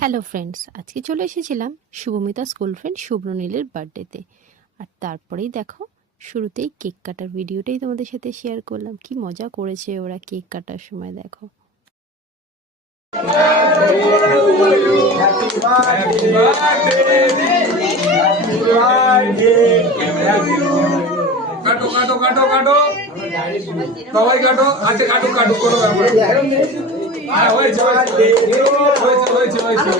Hello friends, আজকে চলে এসেছিলাম শুভমিতা স্কুল ফ্রেন্ড শুভ্রনীলের বার্থডেতে। আর তারপরেই দেখো, শুরুতেই কেক কাটার ভিডিওটাই তোমাদের সাথে শেয়ার করলাম। কি মজা করেছে ওরা কেক কাটার সময়, দেখো। কাটো কাটো কাটো কাটো সবাই কাটো। আচ্ছা কাটো কাটো কোনো ব্যাপার হ্যাঁ হয়েছে হয়েছে হয়েছে হয়েছে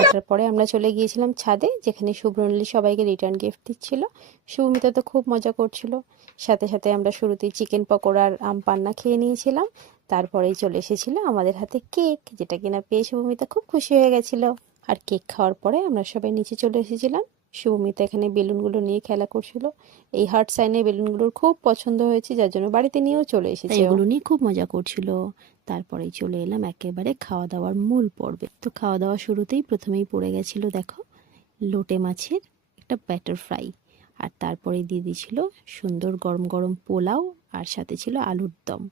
কাটার পরে আমরা চলে গিয়েছিলাম ছাদে, যেখানে শুভ্রনীল সবাইকে রিটার্ন গিফট দিচ্ছিল। শুভমিতা তো খুব মজা করছিল। সাথে সাথে আমরা শুরুতেই চিকেন পকোড়া আর আম পান্না খেয়ে নিয়েছিলাম। তারপরেই চলে এসেছিল আমাদের হাতে কেক, যেটা কিনা পেয়ে শুভমিতা খুব খুশি হয়ে গেছিল। আর কেক খাওয়ার পরে আমরা সবাই নিচে চলে এসেছিলাম। শুভমিতা এখানে বেলুনগুলো নিয়ে খেলা করছিল। এই হার্ট সাইনের বেলুনগুলোর খুব পছন্দ হয়েছে, যার জন্য বাড়িতে নিয়েও চলে এসেছে। এগুলো নিয়ে খুব মজা করছিল। তারপরেই চলে এলাম একেবারে খাওয়া দাওয়ার মূল পর্বে। তো খাওয়া দাওয়া শুরুতেই প্রথমেই পড়ে গেছিল দেখো, লোটে মাছের একটা ব্যাটার ফ্রাই। আর তারপরে দিয়ে দিয়েছিল সুন্দর গরম গরম পোলাও, আর সাথে ছিল আলুর দম।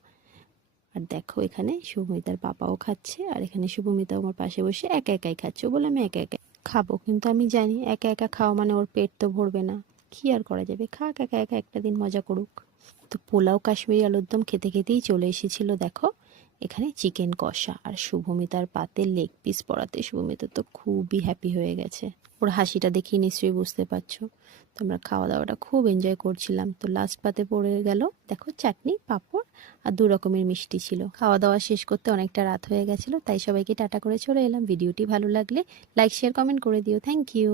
আর দেখো, এখানে শুভমিতার পাপাও খাচ্ছে, আর এখানে শুভমিতা আমার পাশে বসে একা একাই খাচ্ছে। বলে আমি একা একা খাবো, কিন্তু আমি জানি একা একা খাওয়া মানে ওর পেট তো ভরবে না। কি আর করা যাবে, খাক একা একা, একটা দিন মজা করুক। তো পোলাও কাশ্মীরি আলুর দম খেতে খেতেই চলে এসেছিল দেখো এখানে চিকেন কষা। আর শুভমিতার পাতে লেগ পিস পড়াতে শুভমিতা তো খুবই হ্যাপি হয়ে গেছে। ওর হাসিটা দেখেই নিশ্চয়ই বুঝতে পারছো। তো আমরা খাওয়া দাওয়াটা খুব এনজয় করছিলাম। তো লাস্ট পাতে পড়ে গেল দেখো চাটনি, পাঁপড় আর 2 রকমের মিষ্টি ছিল। খাওয়া দাওয়া শেষ করতে অনেকটা রাত হয়ে গেছিল, তাই সবাইকে টাটা করে চলে এলাম। ভিডিওটি ভালো লাগলে লাইক, শেয়ার, কমেন্ট করে দিও। Thank you.